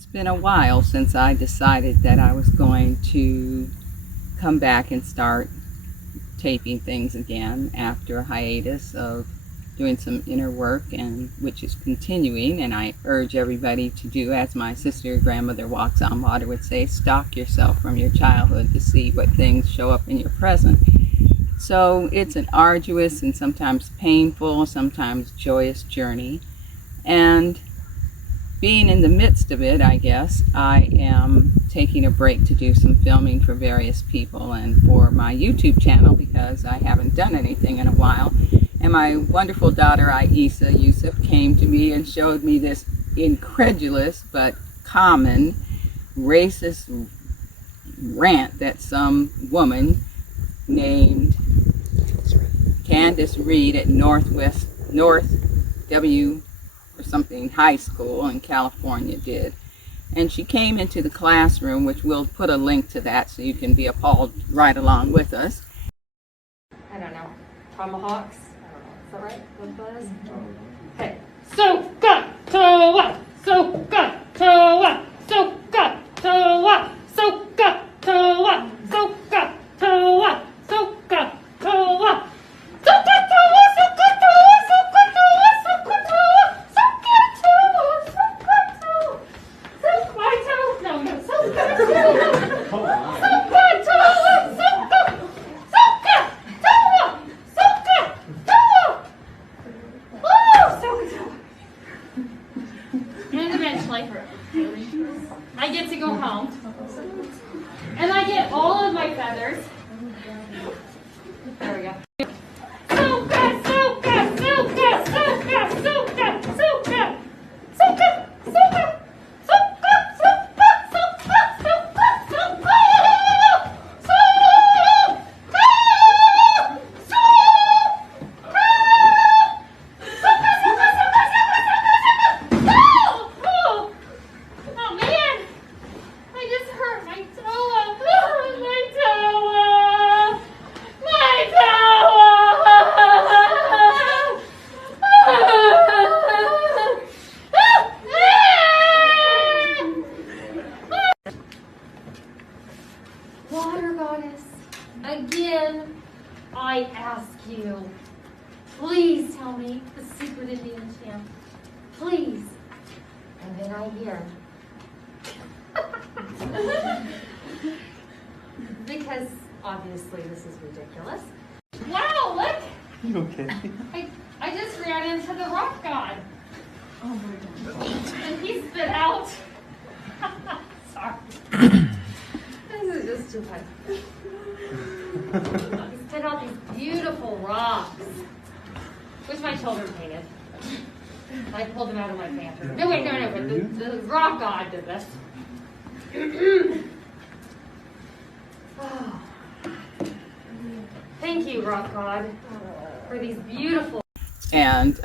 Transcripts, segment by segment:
it's been a while since I decided that I was going to come back and start taping things again after a hiatus of doing some inner work, and which is continuing. And I urge everybody to do, as my sister grandmother walks on water would say, stalk yourself from your childhood to see what things show up in your present. So it's an arduous and sometimes painful, sometimes joyous journey. And being in the midst of it, I guess, I am taking a break to do some filming for various people and for my YouTube channel, because I haven't done anything in a while. And my wonderful daughter, Aisa Yusuf, came to me and showed me this incredulous but common racist rant that some woman named Candice Reed at North W or something high school in California did. And she came into the classroom, which we'll put a link to that so you can be appalled right along with us. I don't know. Tomahawks? I don't know. Is that right? What that is? Okay. So got to what? So got to what? So got to what? So got to what? So got to what? So got to what? So got to what? So got to what? So got to what? So got to what? So got to what? So got to what? So got to no no. So got to what? So got to what? So got so got to what? So got to what? Oh, so good. And eventually, I get to go home, and I get all of my feathers. There we go. So good, so good, so good, so good, so good, so good, so good, so good, so good, so good, so good, so good, so good, oh man, I just hurt my toe. My toe. My toe. Water goddess, again, I ask you, please tell me the secret Indian chant. Please. And then I hear. Because obviously this is ridiculous. Wow, look! You okay? I just ran into the rock god. Oh my god. And he spit out. Sorry. This is just too funny. He spit out these beautiful rocks, which my children painted. I pulled them out of my pantry. No, wait, no, but the rock god did this. Oh. Thank you, rock god, for these beautiful. And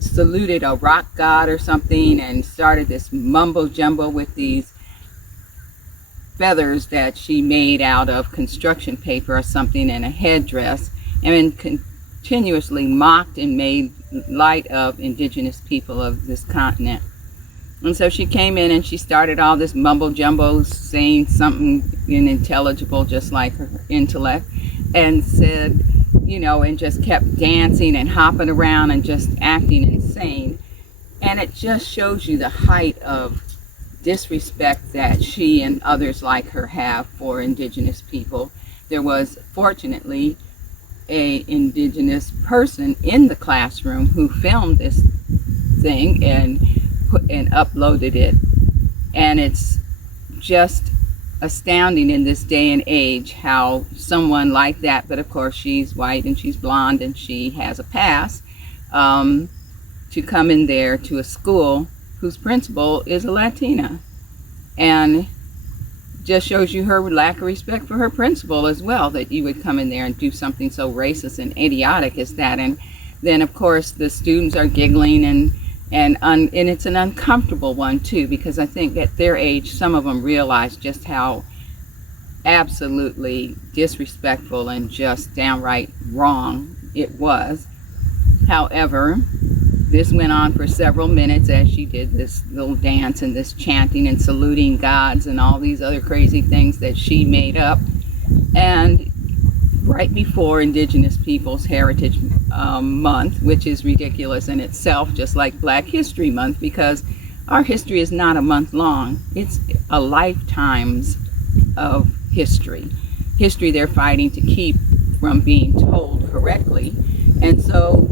saluted a rock god or something and started this mumbo jumbo with these feathers that she made out of construction paper or something and a headdress, and continuously mocked and made light of indigenous people of this continent. And so she came in and she started all this mumbo jumbo, saying something unintelligible, just like her intellect, and said, and just kept dancing and hopping around and just acting insane. And it just shows you the height of disrespect that she and others like her have for indigenous people. There was, fortunately, a indigenous person in the classroom who filmed this thing and uploaded it. And it's just astounding in this day and age how someone like that, but of course she's white and she's blonde and she has a pass, to come in there to a school whose principal is a Latina, and just shows you her lack of respect for her principal as well, that you would come in there and do something so racist and idiotic as that. And then of course the students are giggling, and it's an uncomfortable one too, because I think at their age some of them realize just how absolutely disrespectful and just downright wrong it was. However, this went on for several minutes as she did this little dance and this chanting and saluting gods and all these other crazy things that she made up. And right before Indigenous Peoples Heritage Month, which is ridiculous in itself, just like Black History Month, because our history is not a month long. It's a lifetimes of history. History they're fighting to keep from being told correctly. And so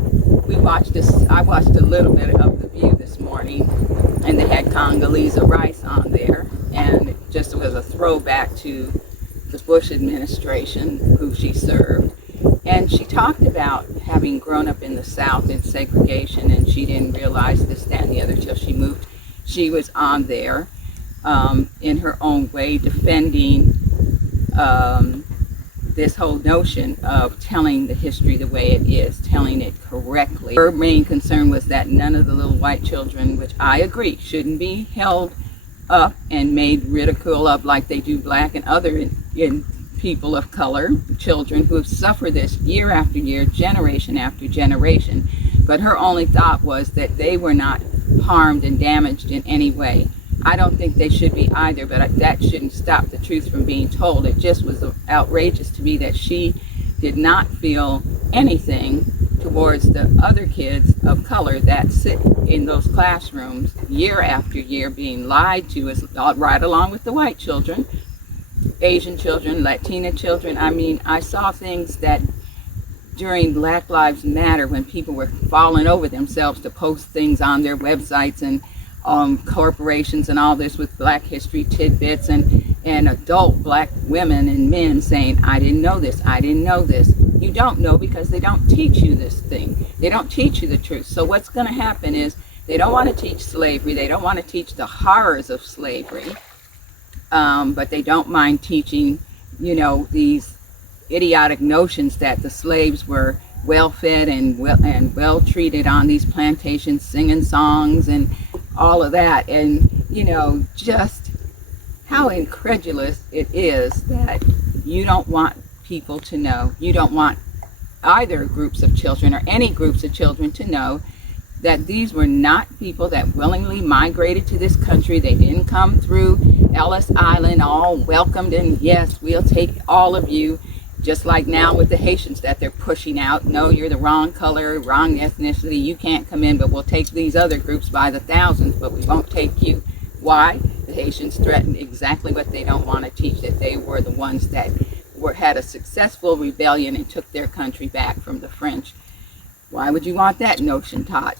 I watched a little bit of The View this morning, and they had Congalesa Rice on there, and it just was a throwback to the Bush administration, who she served. And she talked about having grown up in the South in segregation, and she didn't realize this, that, and the other till she moved. She was on there in her own way defending this whole notion of telling the history the way it is, telling it correctly. Her main concern was that none of the little white children, which I agree, shouldn't be held up and made ridicule of like they do Black and other in people of color, children who have suffered this year after year, generation after generation. But her only thought was that they were not harmed and damaged in any way. I don't think they should be either, but that shouldn't stop the truth from being told. It just was outrageous to me that she did not feel anything towards the other kids of color that sit in those classrooms year after year being lied to, right along with the white children, Asian children, Latina children. I mean, I saw things that during Black Lives Matter, when people were falling over themselves to post things on their websites and corporations and all this with Black history tidbits, and adult Black women and men saying, I didn't know this, I didn't know this. You don't know because they don't teach you this thing. They don't teach you the truth. So what's going to happen is they don't want to teach slavery. They don't want to teach the horrors of slavery. But they don't mind teaching, these idiotic notions that the slaves were well fed and well treated on these plantations, singing songs and all of that. And just how incredulous it is that you don't want people to know, you don't want either groups of children or any groups of children to know that these were not people that willingly migrated to this country. They didn't come through Ellis Island all welcomed and yes, we'll take all of you. Just like now with the Haitians that they're pushing out. No, you're the wrong color, wrong ethnicity, you can't come in, but we'll take these other groups by the thousands, but we won't take you. Why? The Haitians threatened exactly what they don't want to teach, that they were the ones that had a successful rebellion and took their country back from the French. Why would you want that notion taught?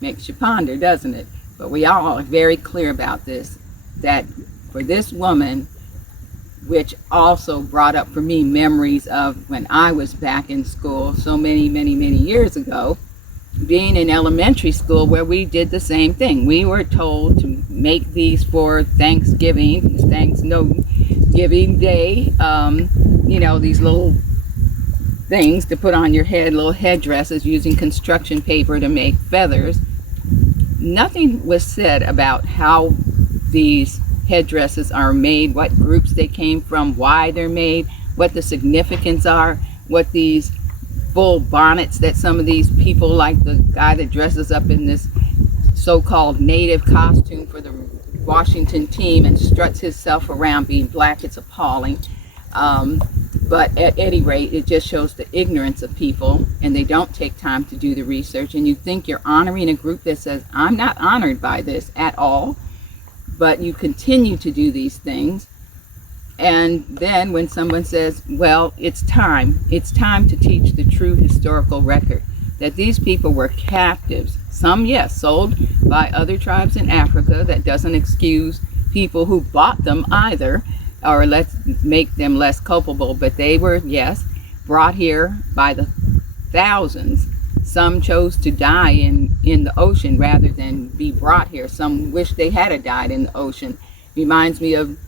Makes you ponder, doesn't it? But we all are very clear about this, that for this woman, which also brought up for me memories of when I was back in school so many years ago, being in elementary school where we did the same thing. We were told to make these for Thanksgiving Day, these little things to put on your head, little headdresses using construction paper to make feathers. Nothing was said about how these headdresses are made, what groups they came from, why they're made, what the significance are, what these full bonnets that some of these people, like the guy that dresses up in this so-called native costume for the Washington team and struts himself around being Black, it's appalling. But at any rate, it just shows the ignorance of people, and they don't take time to do the research. And you think you're honoring a group that says, I'm not honored by this at all, but you continue to do these things. And then when someone says, well, it's time to teach the true historical record, that these people were captives, some, yes, sold by other tribes in Africa. That doesn't excuse people who bought them either, or let's make them less culpable, but they were, yes, brought here by the thousands. Some chose to die in the ocean rather than be brought here. Some wish they had died in the ocean. Reminds me of,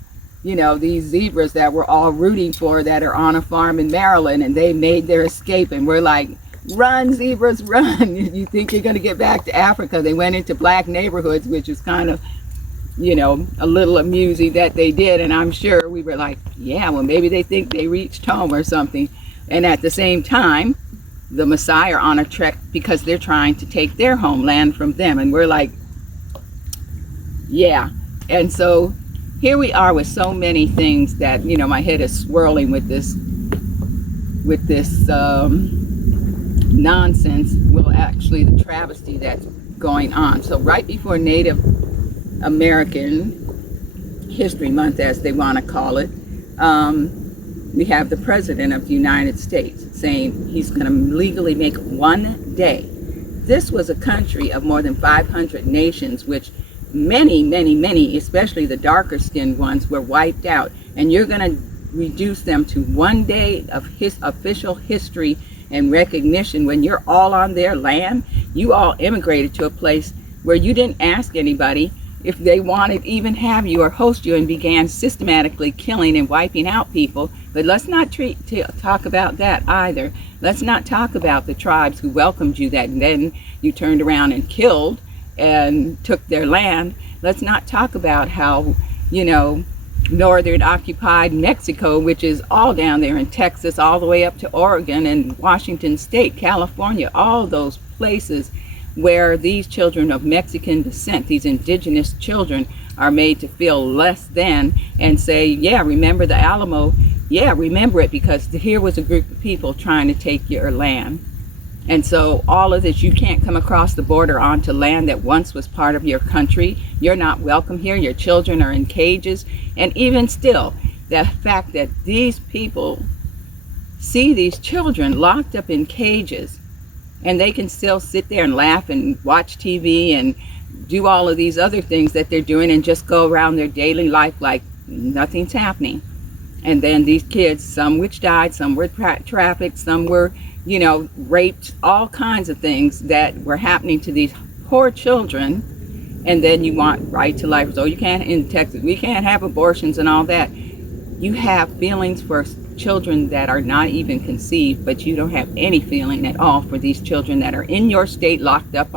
these zebras that we're all rooting for that are on a farm in Maryland, and they made their escape, and we're like, run, zebras, run. You think you're going to get back to Africa. They went into Black neighborhoods, which is kind of, a little amusing that they did. And I'm sure we were like, yeah, well, maybe they think they reached home or something. And at the same time, the Messiah on a trek because they're trying to take their homeland from them. And we're like, yeah. And so here we are with so many things that, my head is swirling with this nonsense. Well, actually the travesty that's going on. So right before Native American History Month, as they want to call it, we have the President of the United States saying he's going to legally make one day. This was a country of more than 500 nations, which many, especially the darker skinned ones, were wiped out. And you're going to reduce them to one day of his official history and recognition when you're all on their land. You all immigrated to a place where you didn't ask anybody if they wanted even have you or host you, and began systematically killing and wiping out people. But let's not talk about that either. Let's not talk about the tribes who welcomed you that then you turned around and killed and took their land. Let's not talk about how, northern occupied Mexico, which is all down there in Texas, all the way up to Oregon and Washington State, California, all those places where these children of Mexican descent, these indigenous children, are made to feel less than and say, yeah, remember the Alamo? Yeah, remember it, because here was a group of people trying to take your land. And so all of this, you can't come across the border onto land that once was part of your country. You're not welcome here. Your children are in cages. And even still, the fact that these people see these children locked up in cages, and they can still sit there and laugh and watch TV and do all of these other things that they're doing and just go around their daily life like nothing's happening. And then these kids, some which died, some were trafficked, some were, raped, all kinds of things that were happening to these poor children. And then you want right to life. So you can't, in Texas, we can't have abortions and all that. You have feelings for children that are not even conceived, but you don't have any feeling at all for these children that are in your state locked up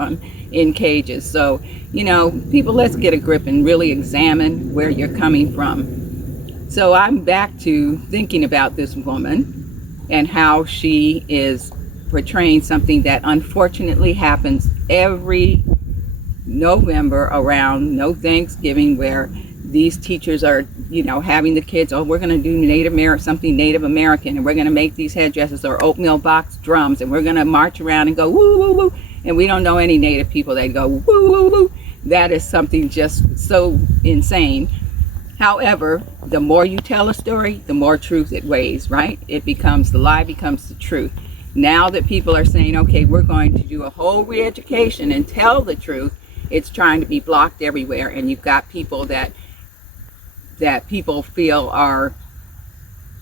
in cages. So, people, let's get a grip and really examine where you're coming from. So I'm back to thinking about this woman and how she is portraying something that unfortunately happens every November around Thanksgiving, where these teachers are, having the kids, we're going to do something Native American, and we're going to make these headdresses or oatmeal box drums, and we're going to march around and go woo, woo, woo. And we don't know any Native people that go woo, woo, woo. That is something just so insane. However, the more you tell a story, the more truth it weighs, right? The lie becomes the truth. Now that people are saying, okay, we're going to do a whole re-education and tell the truth, it's trying to be blocked everywhere. And you've got people that people feel are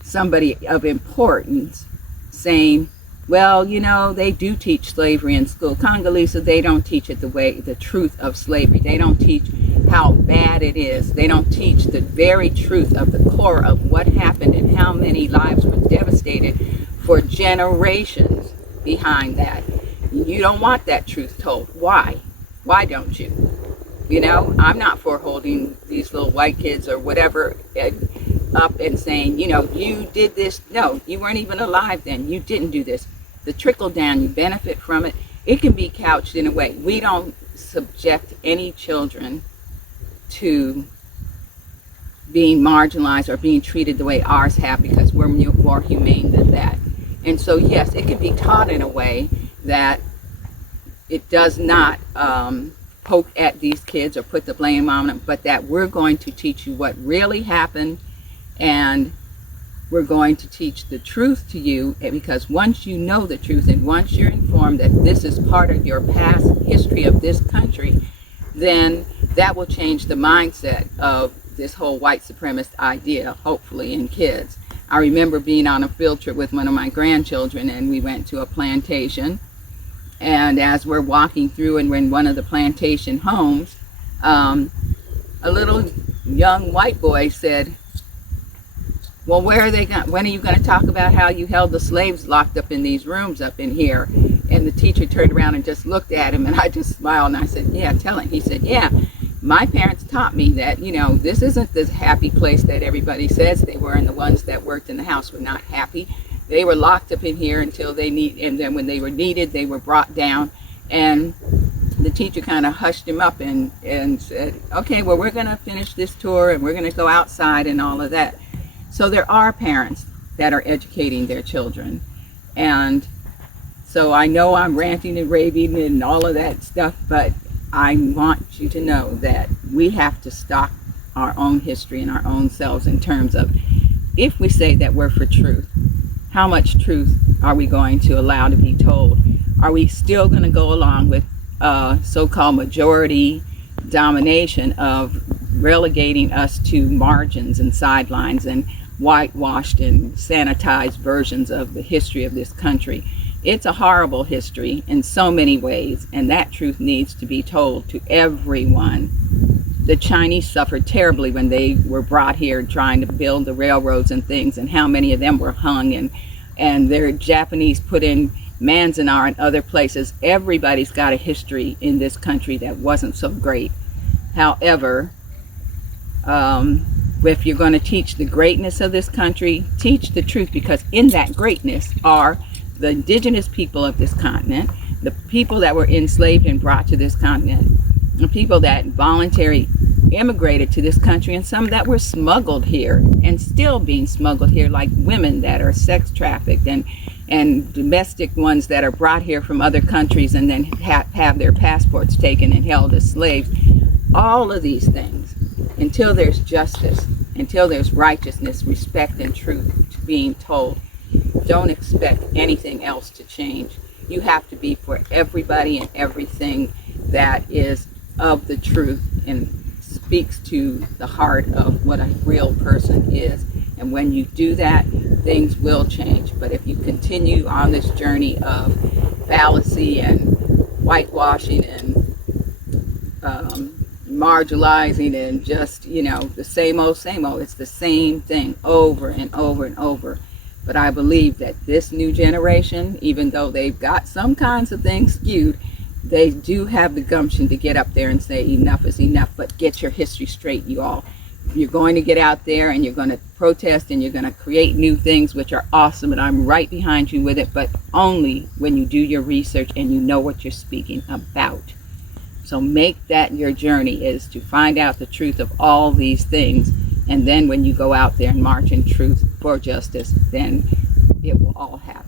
somebody of importance saying, well, they do teach slavery in school. Congalesa, they don't teach it the truth of slavery. They don't teach how bad it is. They don't teach the very truth of the core of what happened and how many lives were devastated for generations behind that. You don't want that truth told. Why? Why don't you? I'm not for holding these little white kids or whatever up and saying, you did this. No, you weren't even alive then. You didn't do this. The trickle down, you benefit from it. It can be couched in a way. We don't subject any children to being marginalized or being treated the way ours have, because we're more humane than that. And so, yes, it can be taught in a way that it does not poke at these kids or put the blame on them, but that we're going to teach you what really happened, and we're going to teach the truth to you, because once you know the truth and once you're informed that this is part of your past history of this country, then that will change the mindset of this whole white supremacist idea, hopefully, in kids. I remember being on a field trip with one of my grandchildren, and we went to a plantation. And as we're walking through, and we're in one of the plantation homes, a little young white boy said, well, when are you going to talk about how you held the slaves locked up in these rooms up in here? And the teacher turned around and just looked at him, and I just smiled, and I said, yeah, tell him. He said, yeah, my parents taught me that, this isn't this happy place that everybody says they were, and the ones that worked in the house were not happy. They were locked up in here until and then when they were needed, they were brought down. And the teacher kind of hushed him up and said, okay, well, we're going to finish this tour and we're going to go outside and all of that. So there are parents that are educating their children. And so I know I'm ranting and raving and all of that stuff, but I want you to know that we have to stock our own history and our own selves in terms of, if we say that we're for truth, how much truth are we going to allow to be told? Are we still going to go along with so-called majority domination of relegating us to margins and sidelines and whitewashed and sanitized versions of the history of this country? It's a horrible history in so many ways, and that truth needs to be told to everyone. The Chinese suffered terribly when they were brought here trying to build the railroads and things, and how many of them were hung, and their Japanese put in Manzanar and other places. Everybody's got a history in this country that wasn't so great. However, if you're going to teach the greatness of this country, teach the truth, because in that greatness are the indigenous people of this continent, the people that were enslaved and brought to this continent, the people that voluntarily immigrated to this country, and some that were smuggled here and still being smuggled here, like women that are sex trafficked, and domestic ones that are brought here from other countries and then have their passports taken and held as slaves. All of these things, until there's justice, until there's righteousness, respect, and truth being told, don't expect anything else to change. You have to be for everybody and everything that is of the truth and speaks to the heart of what a real person is. And when you do that, things will change. But if you continue on this journey of fallacy and whitewashing and marginalizing and just, the same old, it's the same thing over and over and over. But I believe that this new generation, even though they've got some kinds of things skewed, they do have the gumption to get up there and say enough is enough. But get your history straight, you all. You're going to get out there and you're going to protest and you're going to create new things, which are awesome, and I'm right behind you with it, but only when you do your research and you know what you're speaking about. So make that your journey, is to find out the truth of all these things, and then when you go out there and march in truth for justice, then it will all happen.